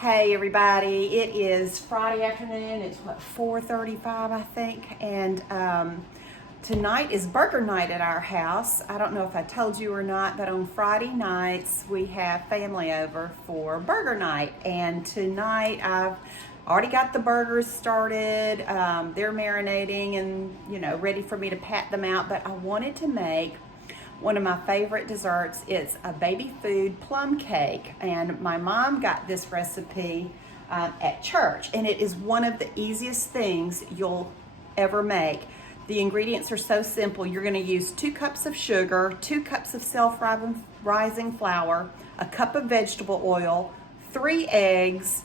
Hey everybody, it is Friday afternoon. It's what, 4:35 I think, and tonight is burger night at our house. I don't know if I told you or not, but on Friday nights we have family over for burger night, and tonight I've already got the burgers started. They're marinating and ready for me to pat them out, but I wanted to make one of my favorite desserts. Is a baby food plum cake, and my mom got this recipe at church, and it is one of the easiest things you'll ever make. The ingredients are so simple. You're going to use 2 cups of sugar, 2 cups of self-rising flour, a cup of vegetable oil, 3 eggs,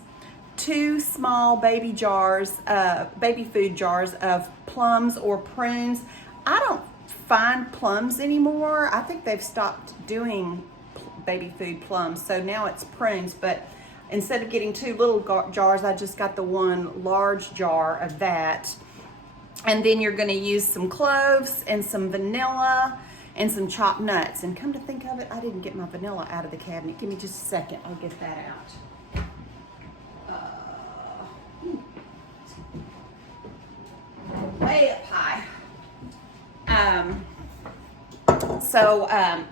2 small baby food jars of plums or prunes. I don't find plums anymore. I think they've stopped doing baby food plums, so now it's prunes. But instead of getting 2 little jars, I just got the 1 large jar of that. And then you're going to use some cloves and some vanilla and some chopped nuts. And come to think of it, I didn't get my vanilla out of the cabinet. Give me just a second, I'll get that out. Way up high.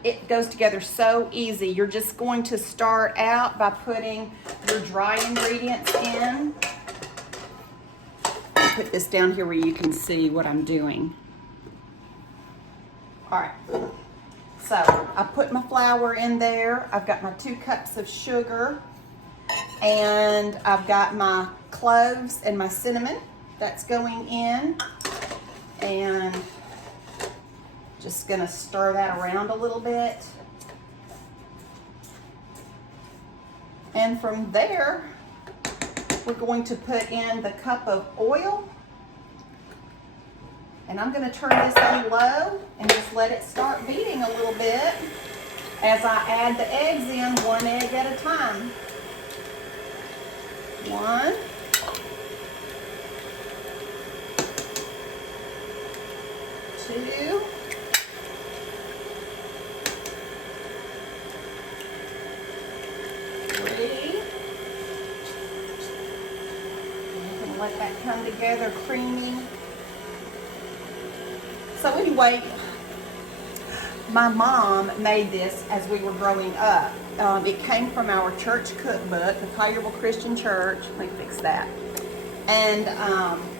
It goes together so easy. You're just going to start out by putting your dry ingredients in. I'll put this down here where you can see what I'm doing. All right, so I put my flour in there. I've got my 2 cups of sugar, and I've got my cloves and my cinnamon that's going in, and just gonna stir that around a little bit. And from there, we're going to put in the cup of oil. And I'm gonna turn this on low and just let it start beating a little bit as I add the eggs in, 1 egg at a time. 1. 2. 3. I'm gonna let that come together creamy. So anyway, my mom made this as we were growing up. It came from our church cookbook, the Collierville Christian Church. Let me fix that. And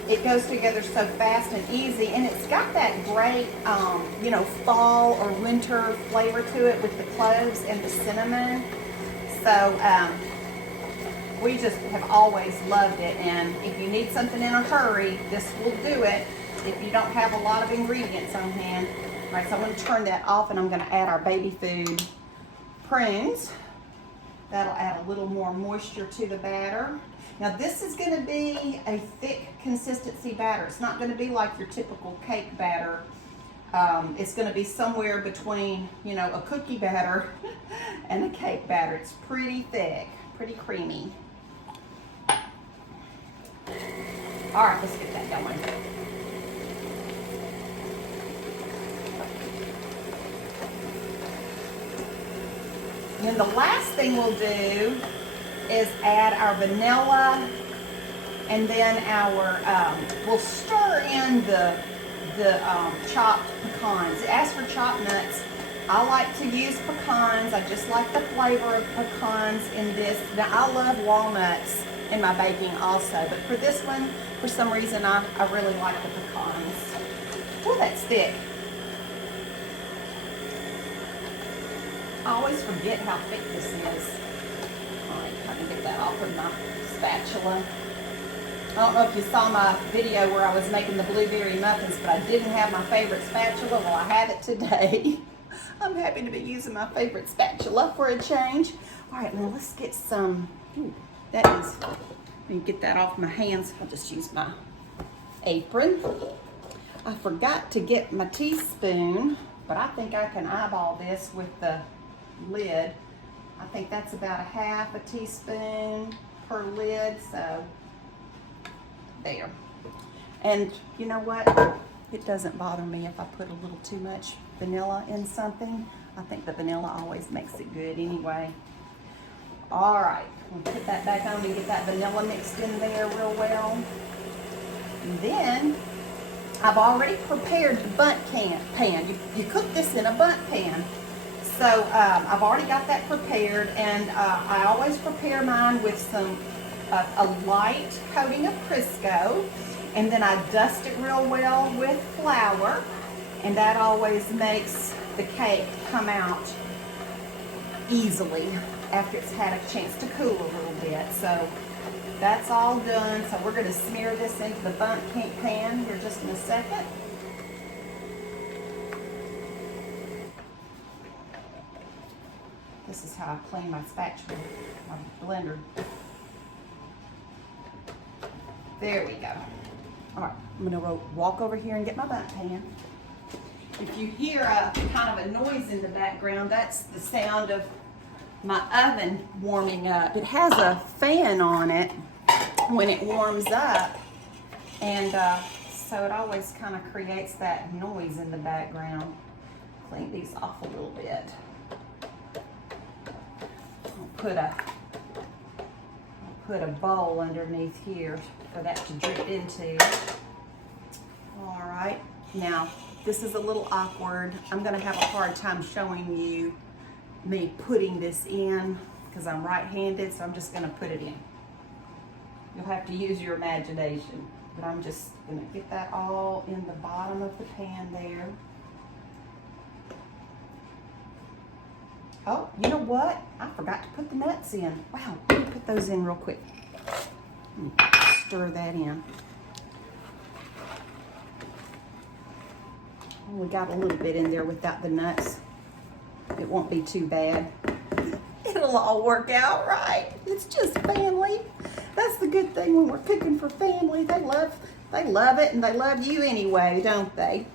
it goes together so fast and easy, and it's got that great, fall or winter flavor to it with the cloves and the cinnamon. So we just have always loved it, and if you need something in a hurry, this will do it if you don't have a lot of ingredients on hand. All right, so I'm going to turn that off, and I'm going to add our baby food prunes. That'll add a little more moisture to the batter. Now this is going to be a thick consistency batter. It's not going to be like your typical cake batter. It's going to be somewhere between, a cookie batter and a cake batter. It's pretty thick, pretty creamy. All right, let's get that going. And then the last thing we'll do is add our vanilla, and then we'll stir in the chopped pecans. It asks for chopped nuts. I like to use pecans. I just like the flavor of pecans in this. Now, I love walnuts in my baking also, but for this one, for some reason, I really like the pecans. Oh, that's thick. I always forget how thick this is. All right, I can get that off with my spatula. I don't know if you saw my video where I was making the blueberry muffins, but I didn't have my favorite spatula. Well, I have it today. I'm happy to be using my favorite spatula for a change. All right, now let's get some, let me get that off my hands. I'll just use my apron. I forgot to get my teaspoon, but I think I can eyeball this with the lid. I think that's about a 1/2 teaspoon per lid, so there. And you know what? It doesn't bother me if I put a little too much vanilla in something. I think the vanilla always makes it good anyway. All right, we'll put that back on and get that vanilla mixed in there real well. And then I've already prepared the Bundt pan. You cook this in a Bundt pan. So I've already got that prepared, and I always prepare mine with a light coating of Crisco, and then I dust it real well with flour, and that always makes the cake come out easily after it's had a chance to cool a little bit. So that's all done. So we're going to smear this into the Bundt pan here just in a second. This is how I clean my spatula, my blender. There we go. All right, I'm gonna walk over here and get my Bundt pan. If you hear a kind of a noise in the background, that's the sound of my oven warming up. It has a fan on it when it warms up, and so it always kind of creates that noise in the background. Clean these off a little bit. I'll put a bowl underneath here for that to drip into. All right, now this is a little awkward. I'm gonna have a hard time showing you me putting this in because I'm right-handed, so I'm just gonna put it in. You'll have to use your imagination, but I'm just gonna get that all in the bottom of the pan there. Oh, you know what? I forgot to put the nuts in. Wow, let me put those in real quick. Stir that in. We got a little bit in there without the nuts. It won't be too bad. It'll all work out right. It's just family. That's the good thing when we're cooking for family. They love it, and they love you anyway, don't they?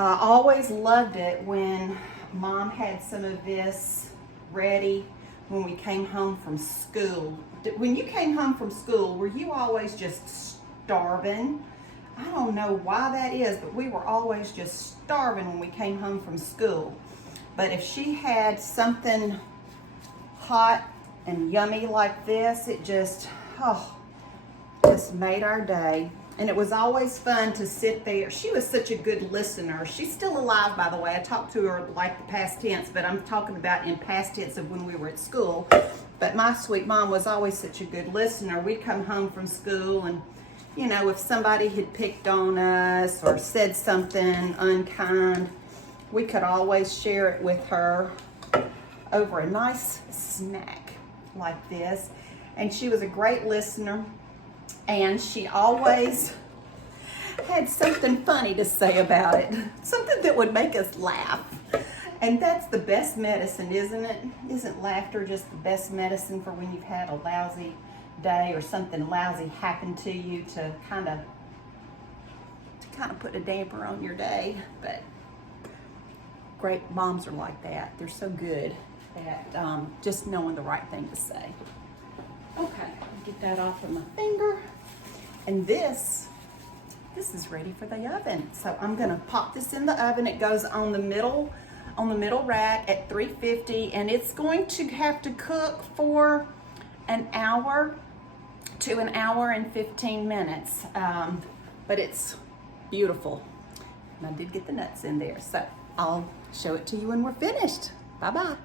I always loved it when Mom had some of this ready when we came home from school. When you came home from school, were you always just starving? I don't know why that is, but we were always just starving when we came home from school. But if she had something hot and yummy like this, it just made our day. And it was always fun to sit there. She was such a good listener. She's still alive, by the way. I talked to her like the past tense, but I'm talking about in past tense of when we were at school. But my sweet mom was always such a good listener. We'd come home from school, and you know, if somebody had picked on us or said something unkind, we could always share it with her over a nice snack like this. And she was a great listener. And she always had something funny to say about it, something that would make us laugh. And that's the best medicine, isn't it? Isn't laughter just the best medicine for when you've had a lousy day or something lousy happened to you to kind of put a damper on your day? But great moms are like that. They're so good at just knowing the right thing to say. Okay, get that off of my finger. And this is ready for the oven. So I'm gonna pop this in the oven. It goes on the middle rack at 350, and it's going to have to cook for an hour to an hour and 15 minutes. But it's beautiful. And I did get the nuts in there. So I'll show it to you when we're finished. Bye-bye.